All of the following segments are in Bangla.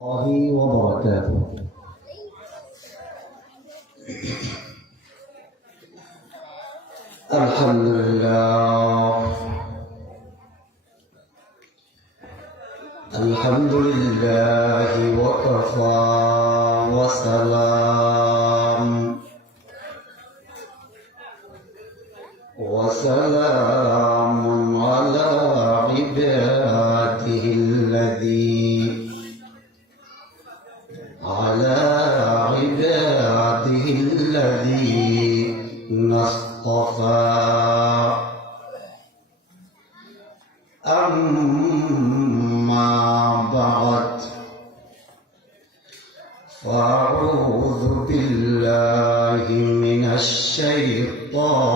الله وبركاته. الحمد لله الحمد لله وكفى وسلام على عباده الذين اصطفى. أما بعد، فأعوذ بالله من الشيطان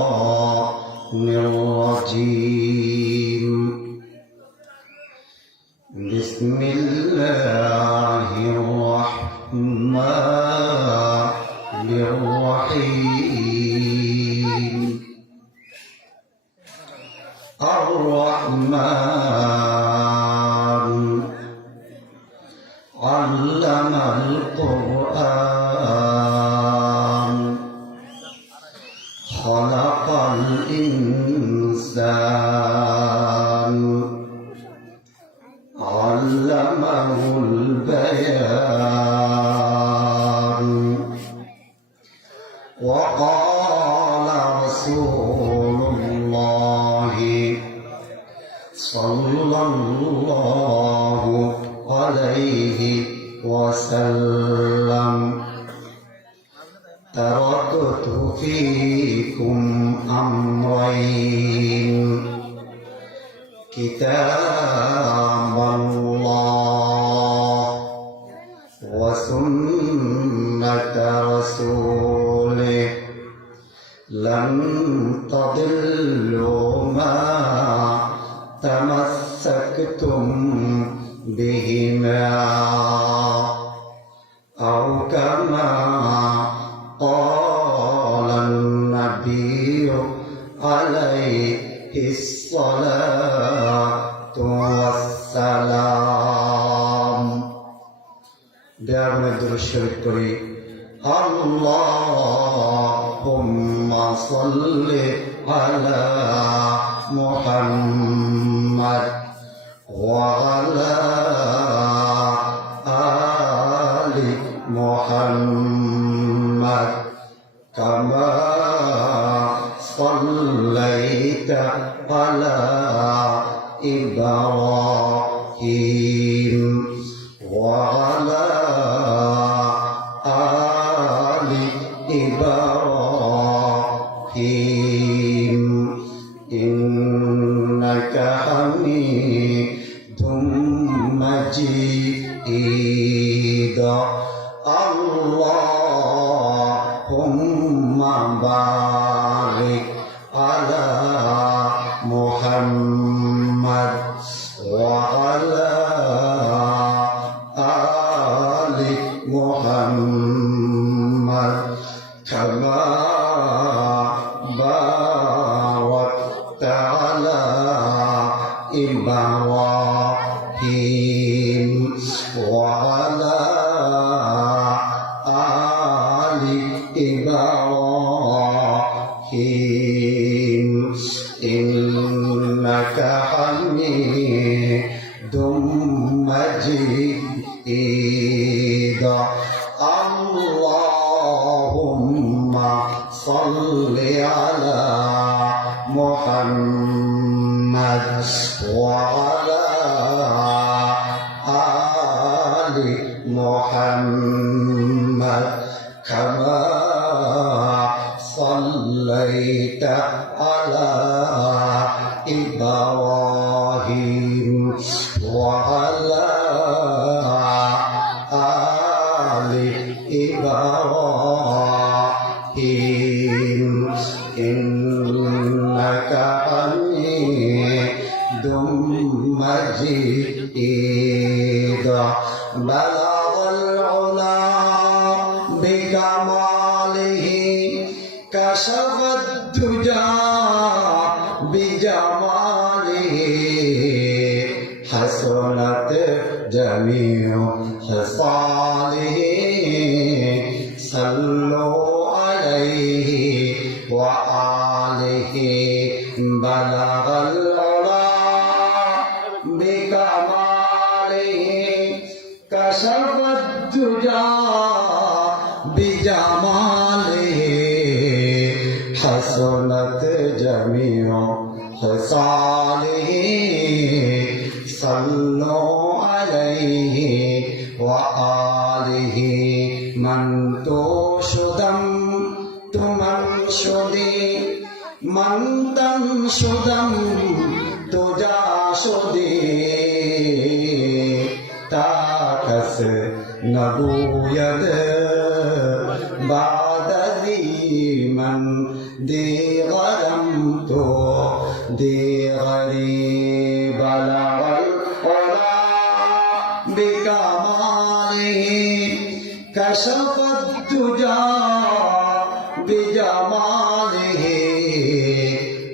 الرجيم. بسم الله الرحمن الرحيم. الرحمن علم القرآن، خلق الإنسان، علمه البيان. وقال رسول الله صلى الله عليه وسلم: تركت فيكم أمرين، كتاب الله وسنة رسوله، لن تضلوا ما تمسكتم بهما، أو كما قال النبي عليه الصلاة والسلام. دائما الشريف করি اللهم صل على محمد وعلى آل محمد، كما صليت على إبراهيم وعلى آل إبراهيم إنك حميد مجيد. اللهم بارك على محمد وعلى آل محمد، كما باركت على إبراهيم وعلى آل إبراهيم إنك حميد مجيد. اللهم صل على محمد وعلى آل محمد، كما صليت على إبراهيم وعلى آل إبراهيم إنك حميد مجيد. بلغ العلا بكماله، كشف الدجى بجماله، حسنت جميع خصاله صلوا عليه وآله بلغ العلا بكماله كشف الدجى بجماله حسنت جميع خصاله صلوا عليه وآله من تشدم تمنشدي من تنشدم تجاشدي تاكس نبويد بعد ذي من دي غرمت دي غريب العلا بكماله كشف الدجى بجماله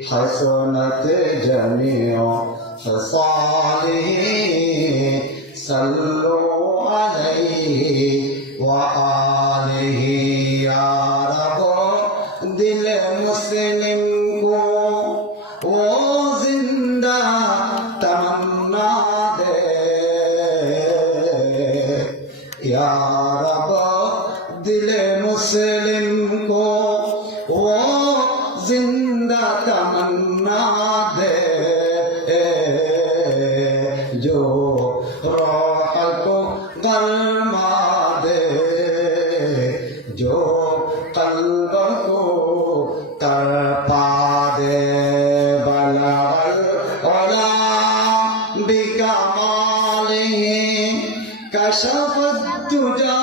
حسنت جميع خصاله صلوا عليه وآله يا رب दिल मुस्लिम को वो जिंदा तमन्ना दे या रब दिल मुस्लिम को वो जिंदा तमन्ना दे जो रूह को गरमा दे जो कल्ब को तरपा दे बलगल उला बिकमालिही कशफ दुजा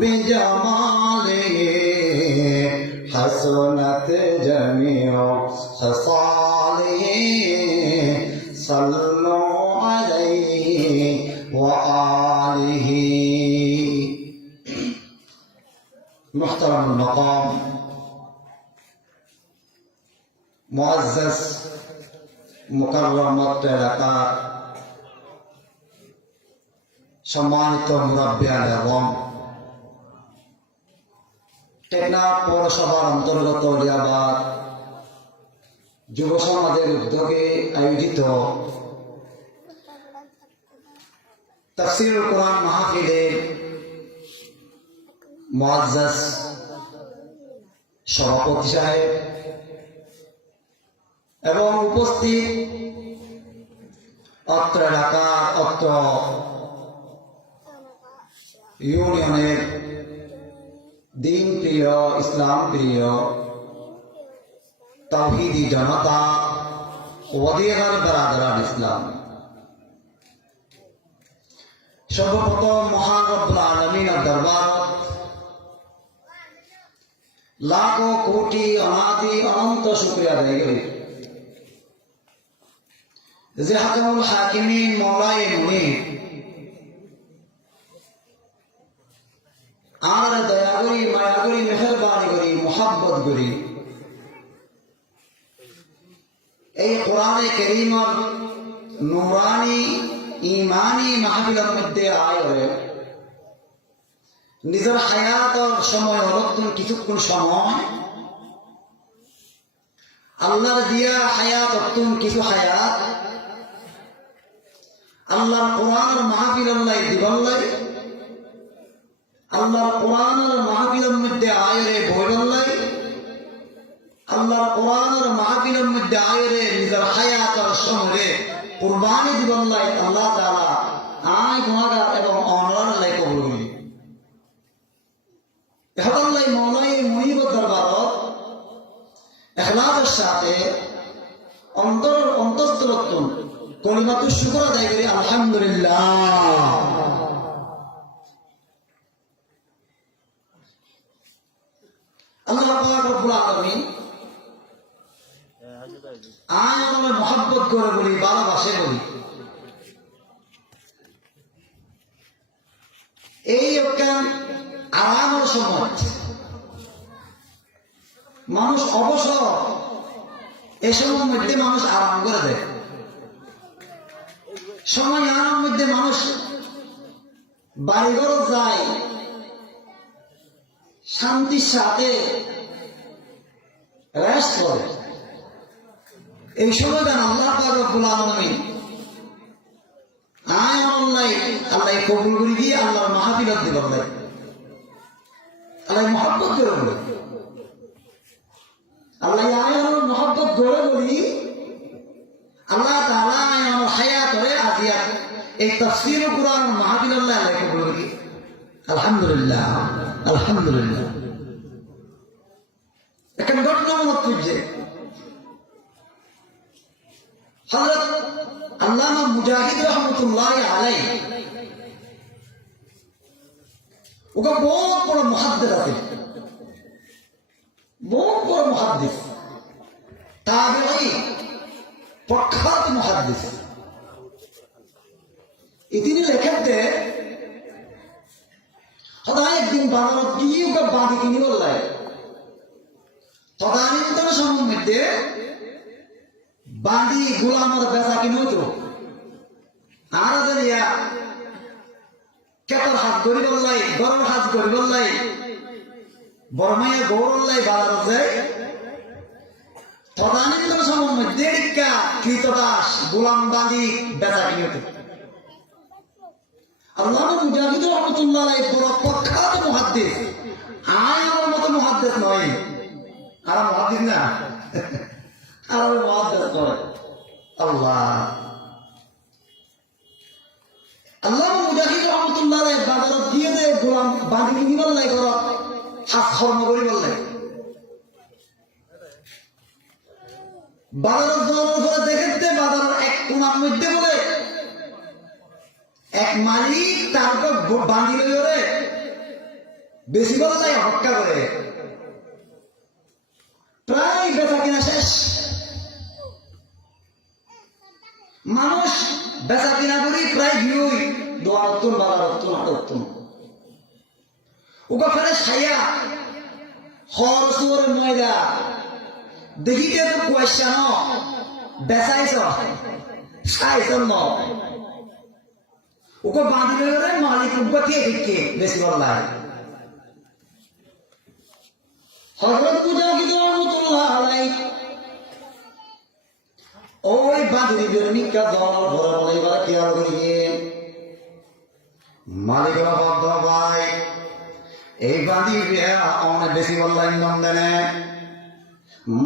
बिजमालिही हसनत जमीउ खसालिही सल्लु अलैहि व आलिही। मुहतरम मकाम मुअज़्ज़ज़ मुकर्रम एलाकार सम्मानित मुरब्बियान एवं टेकनाफ पौरसभार अंतर्गत लियाबाद যুব সমাজের উদ্যোগে আয়োজিত তাফসীরুল কোরআন মাহফিলের মুআজ্জাজ সভাপতি সাহেব এবং উপস্থিত অত্র এলাকার অত্র ইউনিয়নের দিন প্রিয় ইসলাম প্রিয় তাওহীদি জনতা ওয়াদিয়ার বারাদারান ইসলাম, সর্বপ্রথম মহান রব্বুল আলামিনের দরবারত লাখো কোটি অনাদি অনন্ত শুকরিয়া আদায় করি যে হাকামুল হাকিমিন মওলায়ে মুনিব আর দয়া করি মায়া করি মেহেরবানি করি মোহাব্বত করি এই কোরআনে কারীমের নূরানি ইমানি মাহফিলের মধ্যে আয় হয়ে নিজের হায়াতের সময় অলক্ষণ কিছুক্ষণ সময় আল্লাহর দিয়া হায়াত অত্যুন কিছু হায়াত আল্লাহর কোরআনের মাহফিল আল্লাহ দিবাল্লাই আল্লাহর কোরআনের মাহফিলের মধ্যে আয়রে বইবাল্লাই আল্লাহর কোরআনের মাহফিলের মধ্যে আয়রে নিজের হায়াতের সময়ে কুরবানি দিবাল্লাই আল্লাহ তাআলা আয় গুনাহগার এবং অনর আল্লাহ কবুল করি। এহদাল্লাহ মওলায়ে মুনিবের দরবারত ইখলাসের সাথে অন্তঃস্থলতুন কলিমাতুশ শুকর আদায় করি আলহামদুলিল্লাহ। আল্লাহ পাক রব্বুল আলামিন আয় আমরা মহব্বত করে বলি, ভালোবাসে বলি। এই একটা আরামের সময় মানুষ অবসর, এই সময়ের মধ্যে মানুষ আরাম করে দেয়। সময় আরামের মধ্যে মানুষ বাড়িঘর যায় শান্তির সাথে রেস্ট করে। এই সময় যেন আল্লাহ পাক রব্বুল আলামিন আয় আল্লাহ আল্লাহ কবুল করে দিয়ে আল্লাহর মাহফিলত দিবেন ভাই, আল্লাহ মহব্বত করে বলে, আল্লাহ আয় আমার মহব্বত করে বলি আল্লাহ তাআলা আয় আমার হায়াত করে আজিয়া এই তাফসীর কুরআন মাহফিল আল্লাহ কবুল করে। আলহামদুলিল্লাহ আলহামদুলিল্লাহ। এখন ঘটনা মনে করছে হযরত আল্লামা মুজাহিদ রহমতুল্লাহ আলাইহি ওকে বহুত বড় মুহাদ্দিস আছে, বহুত বড় মুহাদ্দিস, তাবেঈ, প্রখ্যাত মুহাদ্দিস। তিনি লেখেতে সদায় একদিন বাজারত গিয়ে ওকে বাঁধি কিনি বললাই তদানীন্তন সময়ের মধ্যে বাঁধি গোলামের বেচা কিনে হতো। আর ইয়া কেতার হাত গড়ি বললাই, গরম হাত গড়ি বললাই, বরমাইয়া গৌরল্লাই বাজারত যায়। তদানীন্তন সময়ের মধ্যে কৃতদাস গোলাম বাঁধি বেচা কিনে হতো। আল্লামা মুজাহিদ রহমতুল্লাহ আলাইহি বড় প্রখ্যাত মুহাদ্দিস, আয় আমার মতো মুহাদ্দিস নয়, আর মুহাদ্দিস না, আর মুহাদ্দিস করে আল্লাহ। আল্লামা মুজাহিদ রহমতুল্লাহ আলাইহি বাজারত দিয়ে দে গোলাম বাঁধি কিনি বললাই ঘরত হাত খর্ম করি বললাই। বাজারত যাওয়ার পরে দেখেতে বাজারের এক কোণার মধ্যে বলে এক মালিক তারপর বাঁধি লইরে বেশি বলা যায় হত্যা করে, প্রায় বেচা কিনা শেষ। মানুষ বেচা কিনা করি প্রায় ভিড়ই দোয়ারতুন বাজারতুন আটতুন ওকে ফেলে ছাইয়া হর সুরের ময়দা দেখিতে তো পয়সা ন বেচাইছ চাইছ ন ওকে বাঁধি লইরে মালিক উঠবে কে দিকে বেশি বললাই। হযরত মুজাহিদ রহমাতুল্লাহ আলাইহি ওই বাঁধি বেরমিকা দল ভরে বলে এবার কি আর করিয়ে মালিকের বদ্ধ ভাই এই বাঁধি অনেক বেশি বললাই নন দেনে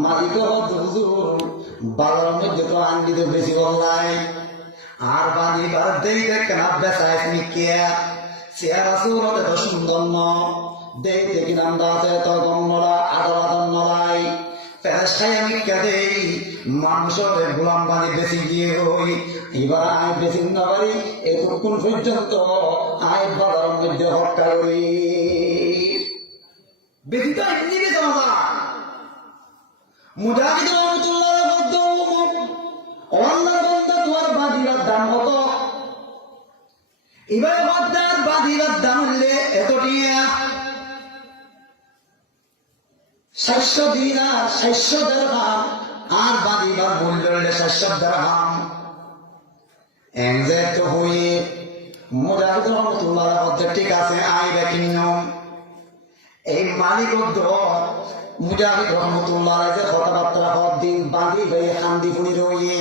মালিক হুজুর বাজারের মধ্যে তো আন্ডি তো বেশি বললাই আর বাঁধি বার দেই কেন বেচাইছ নিকে চেহারা সুরতে তো সুন্দর ন দেই দেখি নামটা আছে তো গঙ্গরা আদালাতন নলাই পেশায় আমি কেদেই মানুষের গোলাম বাঁধি বেশি গিয়ে হই এবার আয় বেশি না পারি এতক্ষণ পর্যন্ত আয় বাজারের মধ্যে হত্যা করি বেশি তো এমনি বেশি মজা। মুজাহিদ রহমতুল্লাহ বদ্ধ অন্য বন্ধ তোমার বাঁধিবার দাম হত এবার বাদ্দার বাঁধিবার দাম হলে এতটিয়া 700 দিনার 700 দিরহাম আর বাঁধিবার মূল্য হলে 700 দিরহাম এনজে তো হয়ে মুজাহিদ রহমতুল্লাহ বদ্ধ ঠিক আছে আইবে কিনুম। এই মালিক মুজাহিদ রহমতুল্লাহ যে কথাবার্তা সব দিন বাঁধি হয়ে খান্দি ফুনি রয়ে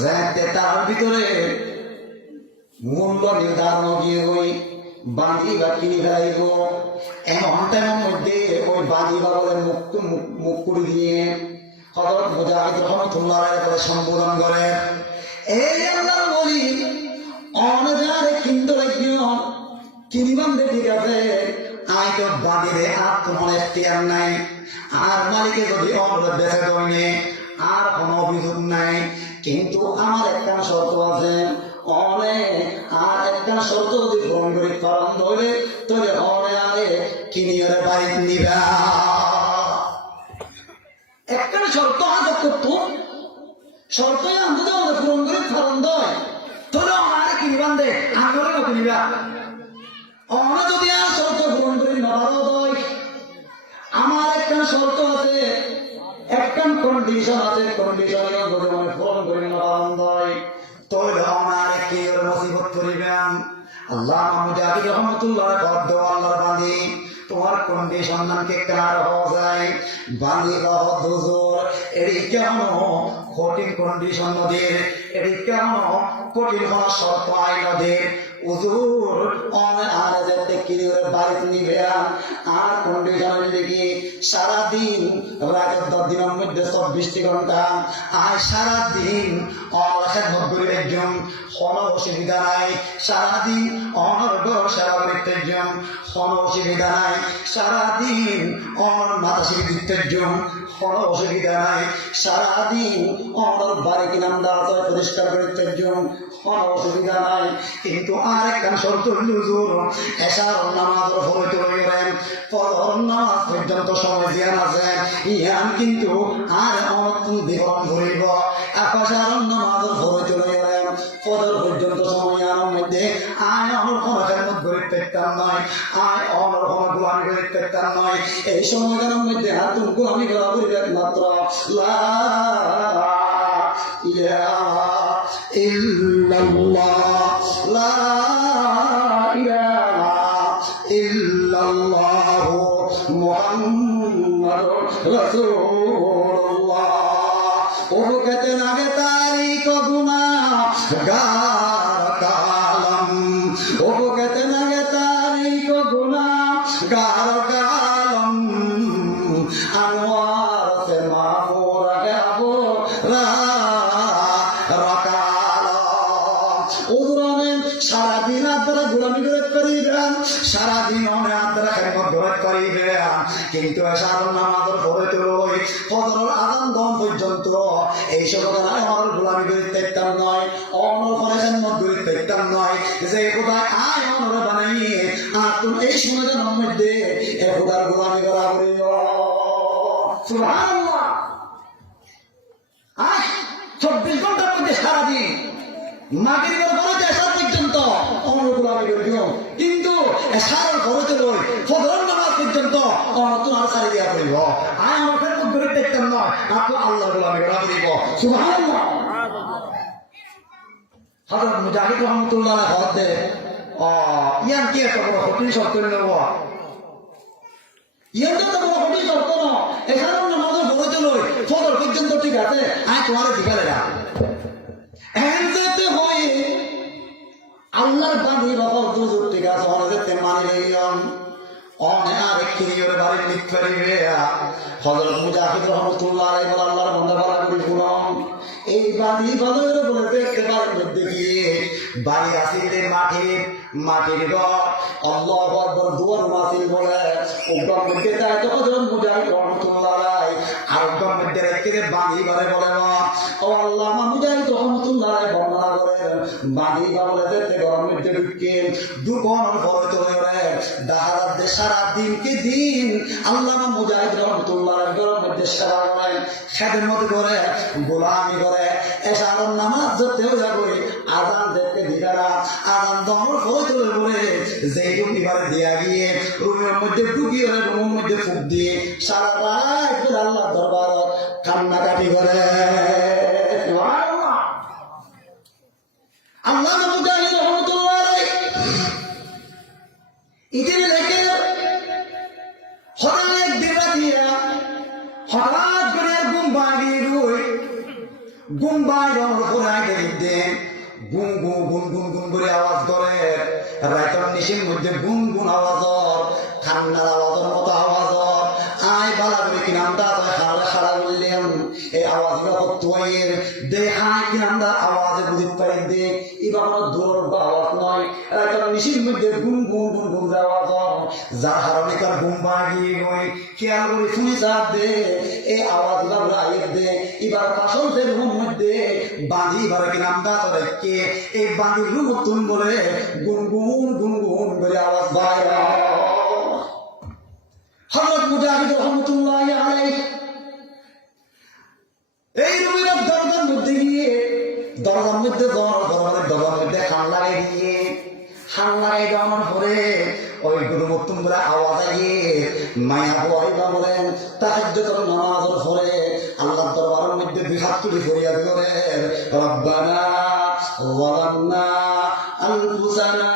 যেতে তার ভিতরে মূল্য নির্ধারণ গিয়ে ওই বাঁধি বা কিনি ফেলাইব। এমন টাইমের মধ্যে ওই বাঁধি বা বলে মুখ করে দিয়ে হযরত মুজাহিদ রহমতুল্লাহ বলে সম্বোধন করে এই আল্লাহর বলি অনজারে কিন্তু কিনিবান দে ঠিক আছে আই তো বাঁধিরে আর তোমার এখতিয়ার নাই আর মালিকে যদি অনুরোধ বেঁচে দইনে আর কোনো অভিযোগ নাই, কিন্তু আমার একটা শর্ত আছে অনেক আর একটা শর্ত যদি গ্রহণ করি কারণ ধরে তোরে অনে আরে কিনিয়ে বাড়ি নিবা। একটা শর্ত আছে করতো শর্ত আনতে আমাদের পূরণ করে কারণ দয় তোরে আর কিনিবান দে আগে কিনিবা অনে যদি আর শর্ত গ্রহণ করি নবারও দয় আমার একটা শর্ত আছে একটা কন্ডিশন আছে কন্ডিশন পূরণ করি নবারণ দয় তোরে অনারে কি মুসিবত করিবেন আল্লাহ মুজাহিদ রহমতুল্লাহ কদ্দ আল্লাহর বান্দি তোমার কন্ডিশন নামকে কার হওয়া যায় বান্দি কহ দুজোর এটি কেমন কঠিন কন্ডিশন নদীর এটি কেমন কঠিন হওয়া শর্ত আই নদীর উজুর আর যেতে কিরে বাড়িতে নিবে আর কন্ডিশন দেখি সারাদিন রাতের 10 দিনের মধ্যে 24টি ঘন্টা আর সারাদিন অনেক মধ্যের জন কোনো অসুবিধা নাই সারাদিন অনর্গ সেবা করতে জন কোনো অসুবিধা নাই সারাদিন অনর মাতাশি দিতে জন কোনো অসুবিধা নাই সারাদিন অনর বাড়ি কিনাম দাঁড়াতে পরিষ্কার করতে জন কোনো অসুবিধা নাই কিন্তু আর একটা শর্ত হুজুর এশার নামাজের হইতে হইবেন ফজর নামাজ পর্যন্ত সময় জ্ঞান আছে ইয়ান কিন্তু আর অনর্থ বিবরণ ধরিব আকাশার নামাজের হইতে হইবেন ফজর পর্যন্ত সময় আনার মধ্যে আয় অনর কোনো খেদমত করিতে পারতাম নয় আয় অনর কোনো গোলামি করিতে পারতাম নয় এই সময়টার মধ্যে হাত গোলামি করা করিবে একমাত্র লা ইলাহা ইল্লাল্লাহ লা ইলাহা ইল্লাল্লাহ মুহাম্মাদুর রাসূলুল্লাহ ও कहते नागे तारीख गुनाह गार कालम ओ कहते नागे तारीख गुनाह गार कालम अनवार से मामूर के अबू সারাদিন আপনারা গোলামি করে করিবেন সারাদিন আপনারা খেদমত করে করিবেন কিন্তু সাধারণ নামাজের পরে তো ওই ফজরের আযান দম পর্যন্ত এই সময় আমার গোলামি করে দেখতাম নয় অনর করে খেদমত করে দেখতাম নয় যে খোদায় আয় অনর বানাইয়ে আর তুমি এই সময়টার মধ্যে এ খোদার গোলামি করা করিব সুবহানাল্লাহ 24 ঘন্টার মধ্যে সারাদিন মাগরিবের পরে এশার পর্যন্ত অমর গোলামি করিব কিন্তু এশারের পরে লই ফজর নামাজ পর্যন্ত অমর তোমার সারি দিয়া করিব আয় আমার খেদমত করে দেখতাম না আপনি আল্লাহর গোলামি করা করিব সুবহানাল্লাহ হযরত মুজাহিদ রহমাতুল্লাহ হদে ইয়ান কি একটা বড় কঠিন শর্ত নেব ইয়ান তো বড় কঠিন শর্ত না এশারের নামাজের পরে লই ফজর পর্যন্ত ঠিক আছে আয় তোমার দিবালে না আল্লাহর বাণী রকম দুজুর ঠিক আছে অনেক মানি লইলাম অনেক আরেক কিনিয়র বাড়ি লিখতে হযরত মুজাহিদ রাহমাতুল্লাহ আলাইহি বলে আল্লাহর বান্দা বলা করি শুনুন এই বাণী বলের বলে দেখতে পারেন দেখি বাড়ি আসিতে মাটির ঘর আল্লাহু আকবার দুয়ার মাসিল বলে ওগর মধ্যে তাই তো হযরত মুজাহিদ রাহমাতুল্লাহ আলাইহি আর ওগর মধ্যে রেখে বাণী বলে ও আল্লাহ মুজাহিদ রাহমাতুল্লাহ আলাইহি বর্ণনা করেন বাণী বলে দেখতে ঘর মধ্যে ঢুকে দুকোণ ভরতে হয়ে দাহারাত সারা দিনকে দিন আল্লাহ মুজাহিদ রাহমাতুল্লাহ আলাইহি ঘর মধ্যে সারা করেন খেদমত করে গোলামি করে এশারের নামাজ ধরতে হয়ে যাবে আযান দেখতে দিগারা আযান দমর হইতে বলে যেই রুমিবারে দিয়া গিয়ে রুমের মধ্যে ঢুকিয়ে রুমের মধ্যে ফুক দিয়ে সারা রাত আল্লাহ দরবার কান্নাকাটি করে আল্লাহ মুজাহিদ রাহমাতুল্লাহ আলাইহি ইতিনে লেখে হঠাৎ দিবা দিয়া হঠাৎ করে ঘুম বাইরে ঘোরায় গেলে গুন গুন গুন গুন গুন করে আওয়াজ করে রাতের নিশির মধ্যে গুন গুন আওয়াজ ঠান্ডার আওয়াজের মতো আওয়াজ আয় বালা করে কি নামটা খাড়া বললেন এই আওয়াজ তুয়ের দেখায় কি নামটা আওয়াজে বুঝতে পারি দে এবার দূর আওয়াজ নয় রাতের নিশির মধ্যে গুন গুন গুন গুন আওয়াজ যার কারণে তার ঘুম ভাঙিয়ে গই খেয়াল করে শুনি চাপ দে এই আওয়াজ রাইয়ে দে এবার পাশল যে রুমের মধ্যে বাঁধি বারে কি নামটা কে এই বাঁধি রুম তুন বলে গুনগুন গুনগুন করে আওয়াজ বাইরে হযরত মুজাহিদ রাহমাতুল্লাহ আলাইহি এই রুমের দরজার মধ্যে গিয়ে দরজার মধ্যে খান লাগাই দিয়ে খান লাগাই দেওয়ার পরে ওই গুরুমত্তম বলে আওয়াজ আইয়ে মায়া বইবা বলেন তাহাজ্জুদের নামাজের পরে আল্লাহর দরবারের মধ্যে দুই হাত তুলে ফরিয়াদ করে রব্বানা ظلمنا أنفسنا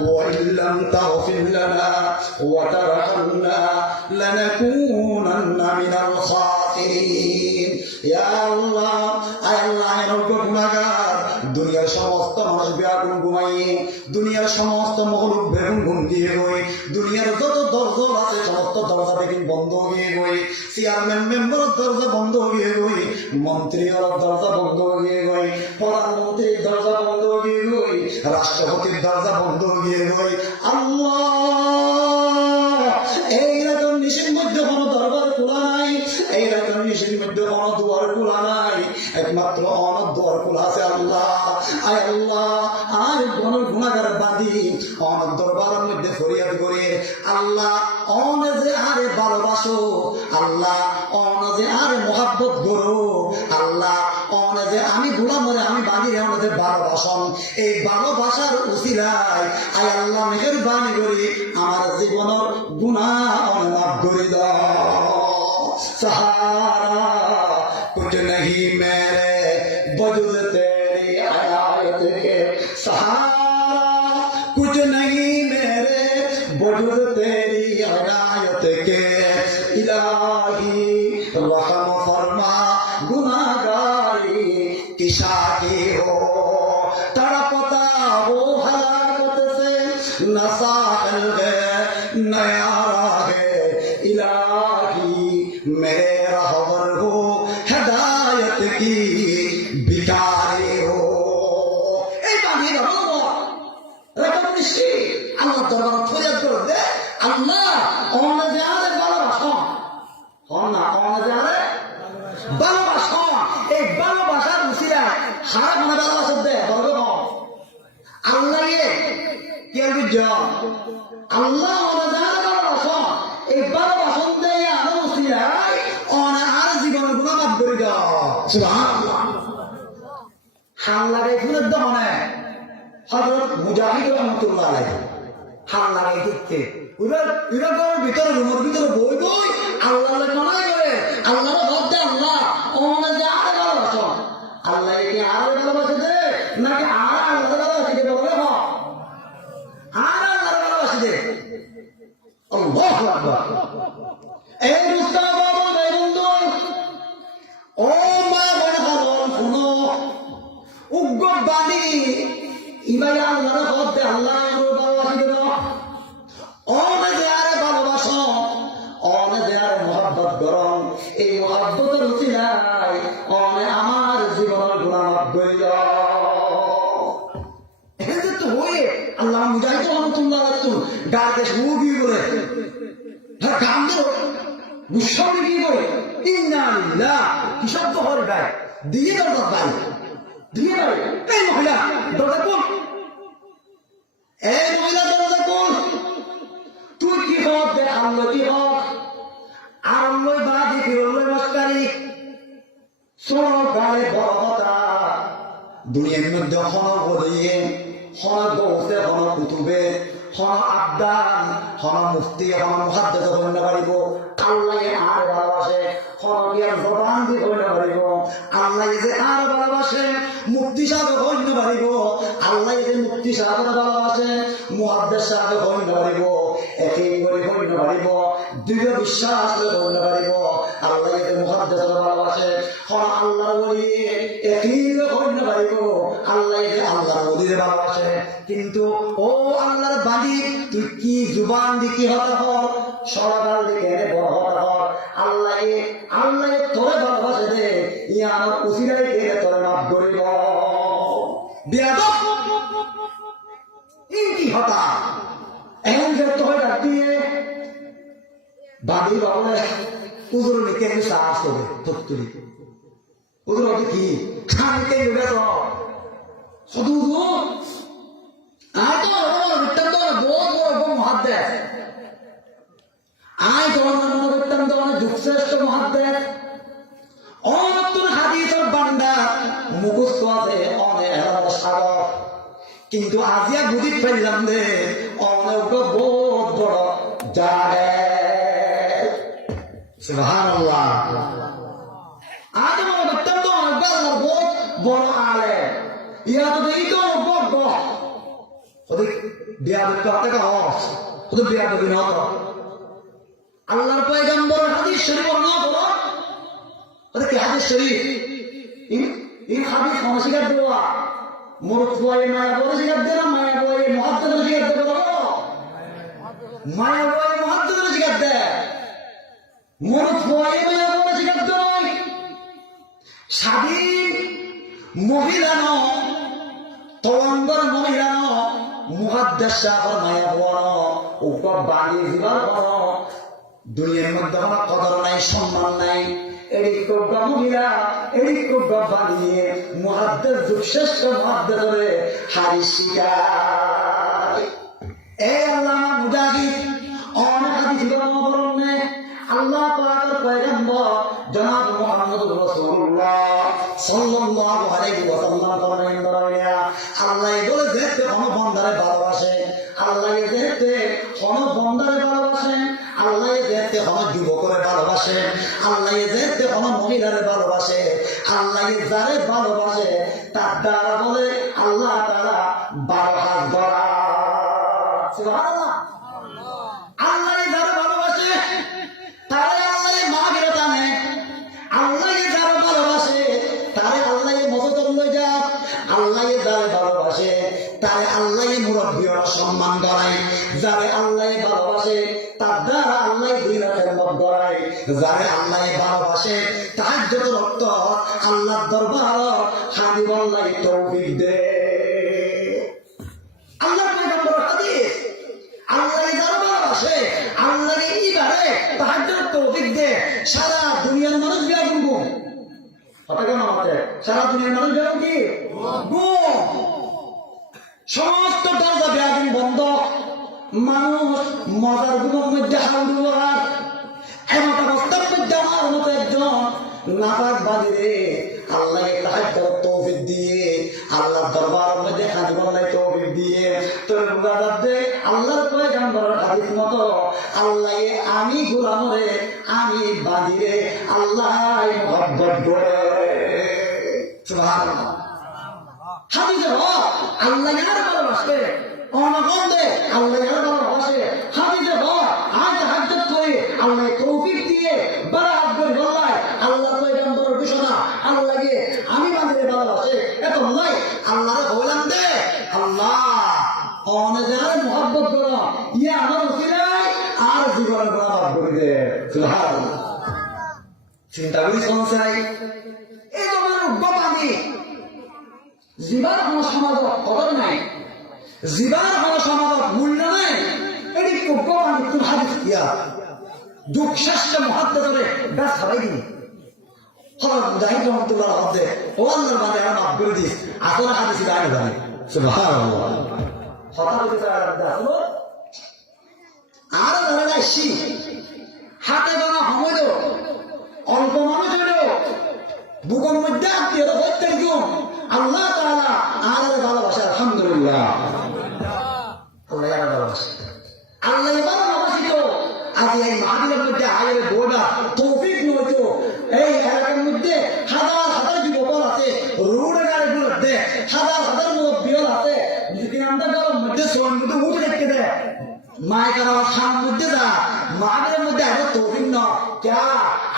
وإن لم تغفر لنا وترحمنا لنكونن من الخاسرين يا الله أي الله গুনাহগার দুনিয়ার সমস্ত মানুষ বেগুন ঘুমাই দুনিয়ার সমস্ত মখলুক বেগুন ঘুম দিয়ে গই দুনিয়ার যত দরজা আছে সমস্ত দরজা বেগুন বন্ধ হয়ে গই চেয়ারম্যান মেম্বার দরজা বন্ধ হয়ে গই মন্ত্রীর দরজা বন্ধ হয়ে গই প্রধানমন্ত্রীর দরজা বন্ধ হয়ে গই রাষ্ট্রপতির দরজা বন্ধ হয়ে গই আল্লাহ এইরকম নিশির মধ্যে কোনো দরবার খোলা নাই এইরকম নিশির মধ্যে কোনো দুয়ার খোলা নাই একমাত্র অনর দুয়ার খোলা আছে আল্লাহ আয় আল্লাহ আর কোন গুনাহগার বাদী অনর দরবারের মধ্যে ফরিয়াদ করে আল্লাহ অনে যে আরে ভালোবাসো আল্লাহ অনে যে আরে মহব্বত করো আল্লাহ অনে যে আমি গোলামরে আমি বাদী অনে যে ভালোবাসন এই ভালোবাসার উসিলায় আয় আল্লাহ মেহেরবানি করে আমার জীবনের গুনাহ অনে মাফ করে দাও सहारा कुछ नहीं मेरे वजूद तेरी आयत के सहारा कुछ नहीं मेरे वजूद तेरी आयत के इलाही रहम फरमा गुनाहगारी की शादी हो तड़पता हो हलाकत से नसाल है नया है इलाही मेरे रहबर हो हिदायत की भिखारी हो এই বাণীর হলো রেকগনিশন আল্লাহ দরবার ফরিয়াদ করতে আল্লাহ ওনা জানে ভালোবাসো ওনা জানে ভালোবাসো এই ভালোবাসার উসিলায় সারা মনে ভালোবাসা দে বলবো আল্লাহ কি বলবি যাও আল্লাহ ওনা জানে ভালোবাসো এই ভালোবাসন দে আমার উসিলায় ওনা আর জীবনের গুনাহ মাফ করে দাও সুবহানাল্লাহ হাল লাগাই ফুলের দহনে হযরত মুজাহিদ রাহমাতুল্লাহ আলাইহি হাল লাগাই দিতে উইবার ভিতরে রুমের ভিতরে বই আল্লাহর মনাই করে আল্লাহর ভক্ত আল্লাহ ওনা যে আর ভালোবাসো আল্লাহ কি আর ভালোবাসে দে নাকি আর আল্লাহর ভালোবাসে দে বলে না আর আল্লাহর ভালোবাসে দে আল্লাহু আকবার এই মুস্তাফা বলে বন্ধু ও মা বলে হারন শুনো উগ্র বাণী ইবাই আল্লাহর ভক্ত আল্লাহর ভালোবাসে দে ওনে যে আর ভালোবাসো ওনে যে আর মহব্বত করন এই মহব্বতের উসিলায় ওনে আমার জীবনের গুনাহ মাফ করে দাও এই যে তো হয়ে আল্লাহ মুজাহিদ রাহমাতুল্লাহ আলাইহি ডাকে সুবি বলে হ্যাঁ গান দাও মুশাউরি কি বলে ইন্না লিল্লাহ কি শব্দ হরে গায় দিয়ে দাও ভাই দিয়ে দাও এই মহিলা দরজা কোন এই মহিলা দরজা কোন তুই কি হক দে আল্লাহ কি হক আর আল্লাহ বাদি ফিরল্লাহ মস্কারি সোনো গায়ে বড় কথা দুনিয়ার মধ্যে হন বলিয়ে হন গৌসে হন কুতুবে হন আবদান হন মুফতি হন মুহাদ্দিস হইতে পারিব আল্লাহ আর ভালোবাসে হন বিয়ার জবান দি হইতে পারিব আল্লাহ যে আর ভালোবাসে মুফতি সাহেব হইতে পারিব আল্লাহ যে মুফতি সাহেব ভালোবাসে মুহাদ্দিস সাহেব হইতে পারিব একই করে হইতে পারিব দৃঢ় বিশ্বাস হইতে পারিব আল্লাহ যে মুহাদ্দিস ভালোবাসে হন আল্লাহ বলি একই হইতে পারিব আল্লাহ যে আল্লাহ বলি ভালোবাসে কিন্তু ও আল্লাহর বাণী তুই কি জুবান দি কি হতে হল সরকার দিকে বড় হতে হল আল্লাহ তোরে ভালোবাসে দে ইয়া আমার উসিলাই দিয়ে তোরে মাফ করিব বিয়াদব কি হতা এখন যে তোরে ডাক দিয়ে বাড়ি বলে উজুর নিকে সাহস হবে তত্তুরি উজুর কি খানিতে লুড়ে তো শুধু আয় তো বিট্টান তো বহুত বড় মহাদ্দেশ আয় তোমার বিট্টান তো যুগশ্রেষ্ঠ মহাদ্দেশ অনতুন হাদিসের বান্দা মুখস্থ আছে অনেক সাগর কিন্তু আজিয়া বুঝি ফেললাম দে অনেক বহুত বড় জাগে সুবহানাল্লাহ আজ তোমার বিট্টান তো অনেক বহুত বড় আলে ইয়া তো ওদের বেয়াদবি হাতে হস ওদের বেয়াদবি না তো আল্লাহর পয়গম্বর হাদিস শরীফ বর্ণনা করো ওদের কি হাদিস শরীফ এই হাদিস মানসিকার দেওয়া মুরুফুয়ায়ে মায়া বলে জিগার দেনা মায়া বয়ে মুহাদ্দিস জিগার দেব মায়া বয়ে মুহাদ্দিস জিগার দে মুরুফুয়ায়ে মায়া বলে জিগার দেয় স্বাধীন মহিলা ন তলঙ্গর মহিলা ন মুহাদ্দিস সাহেব মায়া বড় উপর বানিয়ে দিবার বড় দুনিয়ার মধ্যে কোনো কদর নাই সম্মান নাই এই কোবা মহিলা এই কোবা বানিয়ে মুহাদ্দিস যুগশ্রেষ্ঠ মুহাদ্দিস ধরে হাদিস শিখায় এই আল্লামা মুজাহিদ অনেক হাদিস বর্ণনা করেন আল্লাহ পাকের পয়গম্বর জনাব মুহাম্মদুর রাসূলুল্লাহ সাল্লাল্লাহু আলাইহি ওয়াসাল্লাম বলেন আল্লাহ বলে দেখতে কোন বান্দারে ভালোবাসে আল্লাহ দেখতে কোন বান্দারে ভালোবাসে আল্লাহ দেখতে কোন যুবকরে ভালোবাসে আল্লাহ দেখতে কোন মহিলারে ভালোবাসে আল্লাহ যারে ভালোবাসে তার দ্বারা বলে আল্লাহ তাআলা 12 হাত ধরা সুবহানাল্লাহ আল্লাহ যারে ভালোবাসে তারে আল্লাহ মাগফিরাত আনে আল্লাহ যারে ভালোবাসে তারে আল্লাহ মদত লয়ে যায় আল্লাহ যারে ভালোবাসে তারে আল্লাহ মুরব্বি ও সম্মান করায় যারে আল্লাহ ভালোবাসে তার দ্বারা আল্লাহ দিনের মত করায় যারে আল্লাহ ভালোবাসে তাহাজ্জুদ রক্ত আল্লাহর দরবার হাজির আল্লাহ তৌফিক দে আল্লাহর পয়গম্বর হাদিস আল্লাহ যারে ভালোবাসে আল্লাহ ইবারে তাহাজ্জুদ তৌফিক দে সারা দুনিয়ার মানুষ বিয়া গুনবো কথা কেন আমাদের সারা দুনিয়ার মানুষ বিয়া কি গুম সমস্ত দরজা বিয়াদিন বন্ধ মানুষ মজার গুণের মধ্যে হাউড়ুয়ার এমন অবস্থার মধ্যে আমার মতো একজন নাপাক বাদিরে আল্লাহ তাহাজ্জুদ তৌফিক দিয়ে আল্লাহর দরবারের মধ্যে হাজির আল্লাহ তৌফিক দিয়ে তোর মুরাদ দে আল্লাহর পয়গম্বরের হাদিস মতো আল্লাহ আমি গোলামরে আমি বাদিরে আল্লাহ মহব্বত করে সুবহানাল্লাহ হাদিসে আল্লাহ যার ভালোবাসে অনগন্দে আল্লাহ যার ভালোবাসে হাদিসে আজ তাহাজ্জুদ করে আল্লাহ তৌফিক দিয়ে বারাত করে বলায় আল্লাহ পয়গম্বরের ঘোষণা আল্লাহকে আমি বান্দারে ভালোবাসে এত নয় আল্লাহর বললাম দে আল্লাহ অনজার মহব্বত করো ইয়া আমার ওসিলায় আর জীবনের গুনাহ মাফ করে দে সুবহানাল্লাহ চিন্তা করি সমস্যায় এই তোমার উগ্রবাদী জীবার কোন সমাজত কদর নাই জীবার কোন সমাজত মূল্য নাই এটি উগ্রবাদী কোন হাদিস ইয়া যুগশ্রেষ্ঠ মুহাদ্দিস ধরে গাছ খাবাই দিন হযরত মুজাহিদ রাহমাতুল্লাহ আলাইহি ও আল্লাহর বান্দা আর মাফ করে দিস আসল হাদিস গায় না সুবহানাল্লাহ কথা বলতে আসলো আর ধরে যাচ্ছি হাতে গোনা সময় অল্প মানুষ হইল বুকের মধ্যে আত্মীয়তা প্রত্যেক জন আল্লাহ তাআলা আর ভালোবাসে আলহামদুলিল্লাহ আল্লাহ আর ভালোবাসে আল্লাহ ভালোবাসিত আজ এই মাহফিলের মধ্যে আয়ের বোর্ডা তৌফিক নয়তো এই এলাকার মধ্যে হাজার হাজার যুবক আছে রোডে গাড়িগুলোতে হাজার হাজার মুরব্বিও আছে যদি আমরা মধ্যে সোন মধ্যে উঠে রেখে দেয় মায়ের কারণ খান মধ্যে যা মায়ের মধ্যে আগে তৌফিক ন क्या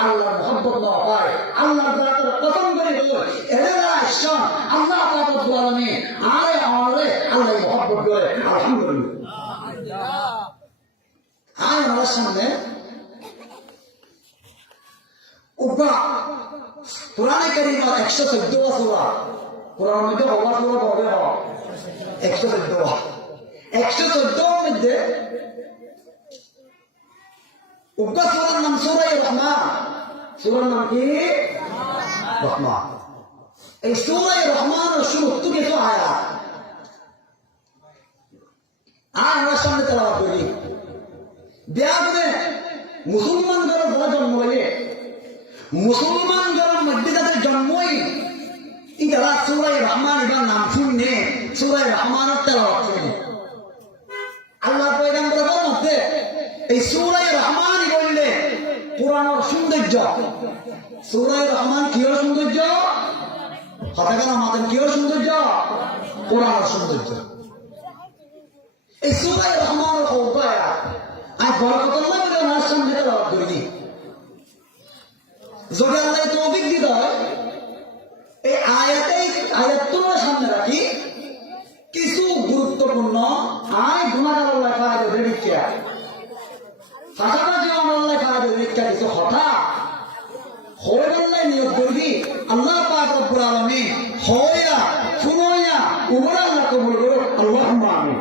अल्लाह मोहब्बत न হয় আল্লাহ তাআলা কসম করে বলে এরা আসন আল্লাহ পাক রব্বুল আলামিন আরে আমারে আল্লাহ মোহব্বত করে আলহামদুলিল্লাহ আয় আমার সামনে উপা কুরআনে কারীমের 114 সূরা কুরআন মধ্যে আল্লাহ সূরা বলে 114 মধ্যে উপা সূরার নাম সূরা রহমান সূরার নাম কি রহমান এই সূরা রহমানের শুরু থেকে তো আয়াত আমার সামনে তেলাওয়াত করি ব্যাপনে মুসলমান যারা জন্ম হয়ে মুসলমান যারা মধ্যে যাদের জন্মই ইতারা সূরা রহমান এর নাম শুনে সূরা রহমানের তেলাওয়াত করেন আল্লাহ পয়গম্বর বলতে এই সূরা রহমান বললে পুরানোর সৌন্দর্য সূরা রহমান কি সৌন্দর্য কথা কেন আমাদের কি সৌন্দর্য পুরানোর সৌন্দর্য এই সূরা রহমানের কওয়া আই বরকতুল্লাহ বলে নার সামনে তেলাওয়াত করি যদি আল্লাহ তৌফিক দিতে হয় এই আয়াতগুলোর সামনে রাখি কিছু গুরুত্বপূর্ণ আয় গুণাগার আল্লাহ খাওয়া দেবে ভিক্ষা পাশাপাশি আল্লাহ খাওয়া দেবে ভিক্ষা কিছু কথা হয়ে বললে নিয়োগ করবি আল্লাহ পাক রব্বুল আলামিন হইয়া শুনইয়া উমর আল্লাহ কবুল করো আল্লাহুম্মা আমিন।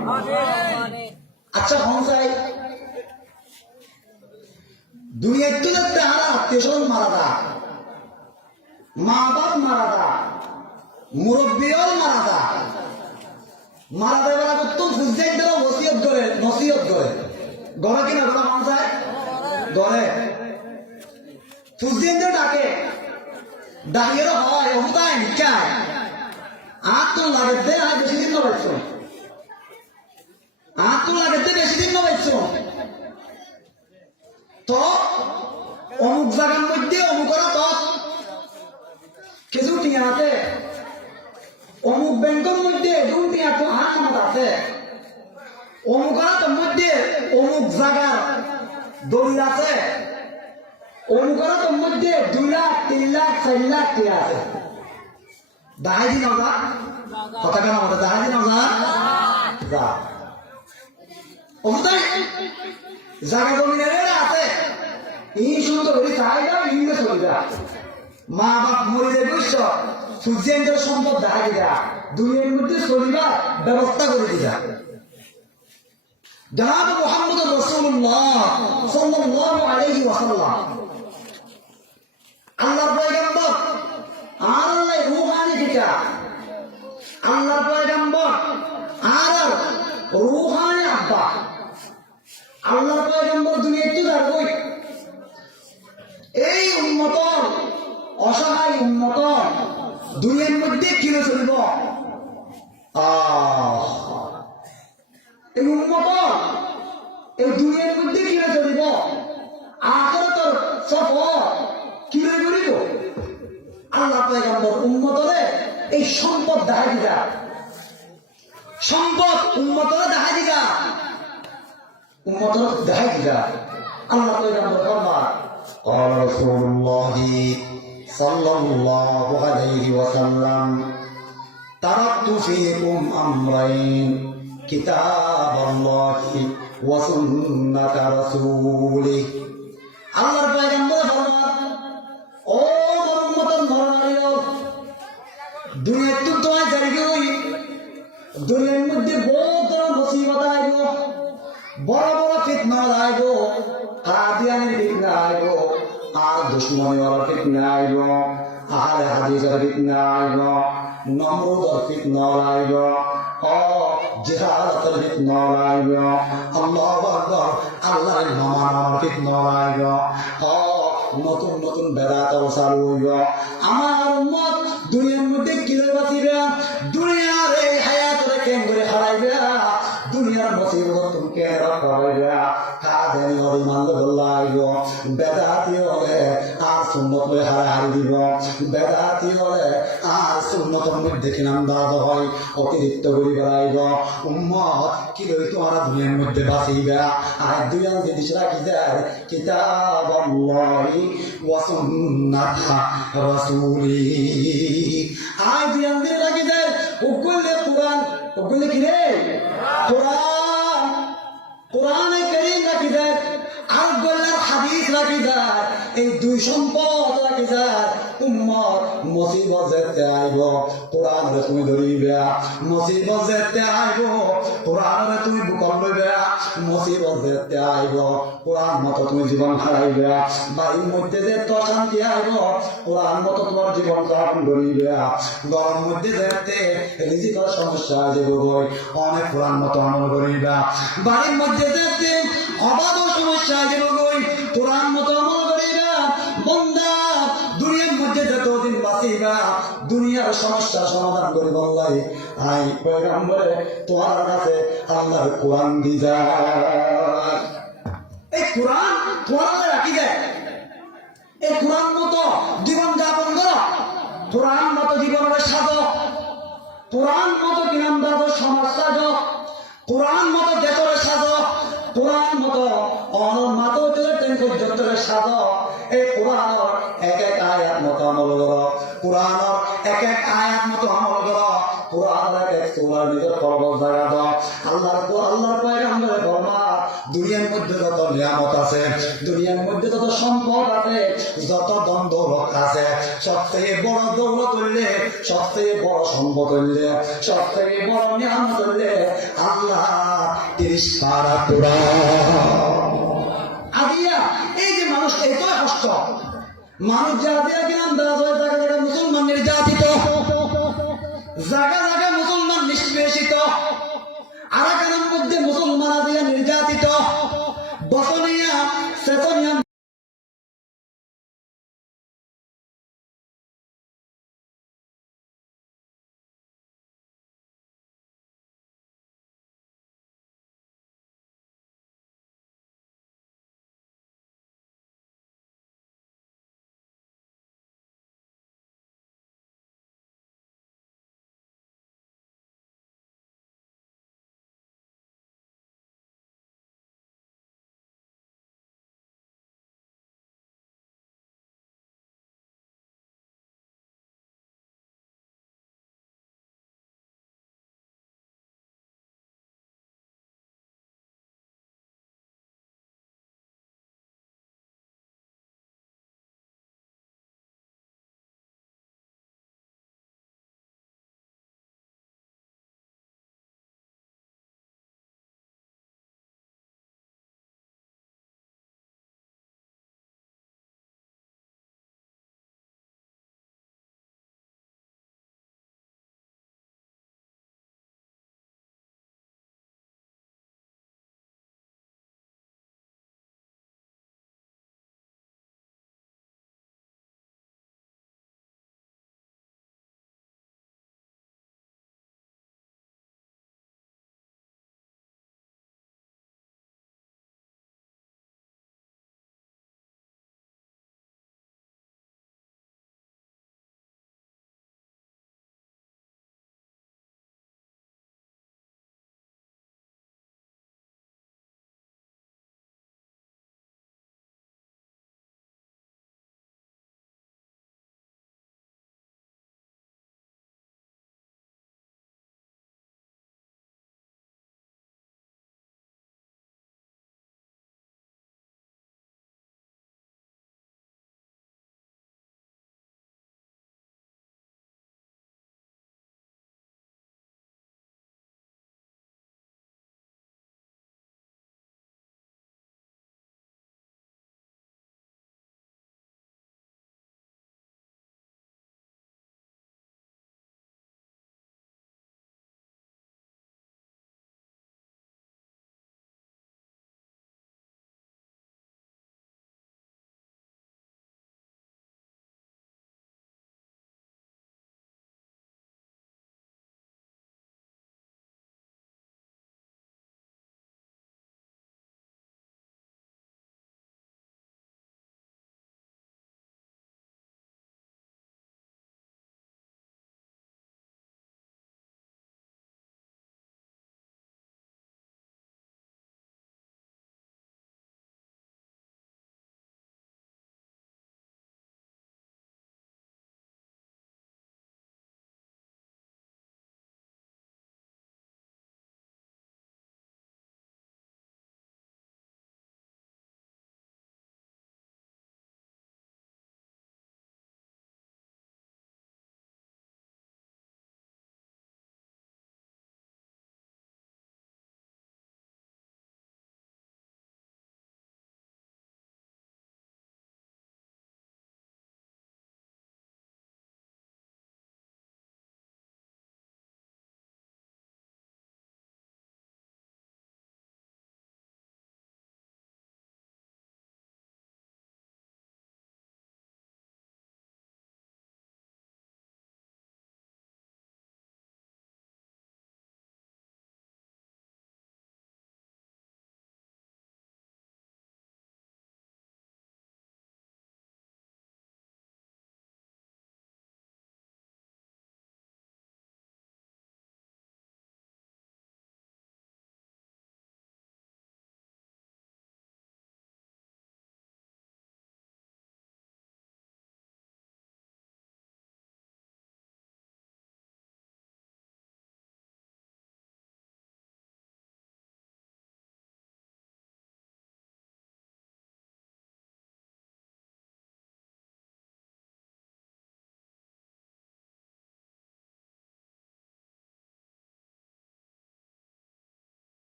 আচ্ছা হনসাই দুনিয়ার তো দেখতে আর আত্মীয় মারা দা মা বাপ মারা দা মুরব্বীও মারা দা মারা দেওয়ার উত্তম ফুজেক দেওয়া নসিহত করে গড়ে কিনা গড়া হনসাই গড়ে ফুজেক ডাকে ডাকিয়ে হয় অবতায় নিকায় আর তো লাগে দে আর বেশি দিন নবাইছ আর তো লাগে দে বেশি দিন নবাইছ তো অমুক জায়গার মধ্যে অমুকরা তো কিছু টিয়া আছে অমুক ব্যাংকের মধ্যে দুই টিয়া তো হাত আছে অমুকরা তোর মধ্যে অমুক জায়গার দলিল আছে অমুকরা তোর মধ্যে 2 লাখ 3 লাখ 4 লাখ টিয়া আছে দাহাজি নজা কথা কেন আমাদের দাহাজি নজা যা অবতাই জায়গা জমিনের আছে এই সুন্দর করে চাই দাও ইংরেজ হয়ে যা মা বাপ মরে যায় বুঝছ সূর্যেন্দ্র সম্পদ দেখা যা দুনিয়ার মধ্যে চলিবার ব্যবস্থা করে দিয়া জনাব মুহাম্মদ রাসূলুল্লাহ সাল্লাল্লাহু আলাইহি ওয়াসাল্লাম আল্লাহর পয়গম্বর আর আল্লাহ রূহানি কিতাব আল্লাহর পয়গম্বর আর রূহানি আব্বা আল্লাহর পয়গম্বর দুনিয়াতে যাবই এই উম্মত অসহায় উম্মত দুনিয়ার মধ্যে কিনে চলব এই উম্মত এই দুনিয়ার মধ্যে কিনে চলব আখিরাতের সফর কিনে করিব আল্লাহ পয়গম্বর উম্মতরে এই সম্পদ দেখা দিগা সম্পদ উম্মতরে দেখা দিগা উম্মতরে দেখা দিগা আল্লাহ পয়গম্বর ফরমান قال رسول الله صلى الله عليه وسلم تركت فيكم أمرين كتاب الله وسنة رسوله আল্লাহর পয়গম্বর ফরমান ও উম্মতের নরনারীরা দুনিয়ার তো তোমায় জারি করি দুনিয়ার মধ্যে বহুত মুসিবত আইব বড় বড় ফিতনা আইব কাদিয়ানির ফিতনা আইব আর দুশ্মনী ওয়ালা ফিতনা আইব আহলে হাদিসের ফিতনা আইব নমরুদের ফিতনা আইব ও জিহাদাতের ফিতনা আইব আল্লাহু আকবার আল্লাহর নামার ফিতনা আইব ও নতুন নতুন বেদাত চালু হইব আমার উম্মত দুনিয়ার মধ্যে কিরে বাঁচিবে দুনিয়ার এই হায়াতরে কেন করে হারাইবে দুনিয়ার মুসিবত তুমি রাখাইবে কাদের ইমান বলাইব বেদাতি হলে আর সুন্নত হয়ে হারাই দিব বেদাতি হলে আর সুন্নতের মধ্যে কিনাম দাদ হয় অতিরিক্ত করে বেড়াইব উম্মত কি লই তোমার দুনিয়ার মধ্যে বাঁচিবে আর দুনিয়ার জিনিস রাখি দেয় কিতাব আল্লাহি ওয়া সুন্নাত রাসূলি আর দুনিয়ার দিন রাখি দেয় ওগুলো কোরআন ওগুলো কি রে কোরআন কোরআনে কারীম রাখি দেয় আর আল্লাহর হাদিস রাখি দেয় এই দুই সম্পদ রাখি দেয় উম্মত মুসিবত যেতে আইব কোরআনে তুমি ধরিবে মুসিবত যেতে আইব কোরআনে তুমি বুকল লইবে মুসিবত যেতে আইব কোরআন মতো তুমি জীবন হারাইবে বাড়ির মধ্যে যে তো শান্তি আইব কোরআন মতো তোমার জীবন যাপন করিবে গরম মধ্যে যেতে রিজিকের সমস্যা আসবে অনেক কোরআন মতো আমল করিবে বাড়ির মধ্যে যেতে অভাব সমস্যা আসবে কোরআন মতো আমল করিবে বন্দা দুনিয়ার মধ্যে যতদিন বাঁচিবা দুনিয়ার সমস্যার সমাধান করে বললাই আই পয়গম্বরে তোমার কাছে আল্লাহর কোরআন দি যায় এই কোরআন তোমার রাখি দেয় এই কোরআন মতো জীবন যাপন করো কোরআন মতো জীবনের সাধক কোরআন মতো কিনাম দাদক সমাজ সাধক কোরআন মতো ভেতরে সাজো, কোরআন মতো অনর মাতো টেন পর্যন্ত সাজো। এই কোরআন এক এক আয়াত মতো আমল করো, কোরআন এক এক আয়াত মতো আমল করো, কোরআন এক এক তোমার নিজের কর্ম জায়গা দাও। আল্লাহর পয়গম্বর ফরমান, দুনিয়ার মধ্যে যত নিয়ামত আছে, দুনিয়ার মধ্যে যত সম্পদ আছে, যত দ্বন্দ্ব আছে, সবথেকে বড় দৌলত হইলে, সবথেকে বড় সম্পদ হইলে, সবথেকে বড় নিয়ামত হইলে আল্লাহ 30 পারা কোরআন। আদিয়া এই যে মানুষ এতই কষ্ট, মানুষ যা দিয়া কিনাম দাঁড়া হয়, জায়গা জায়গা মুসলমান নির্যাতিত, জায়গা জায়গা মুসলমান নিষ্পেষিত, আরাকানের মধ্যে মুসলমান দিয়া নির্যাতিত, বসনিয়া চেতনিয়া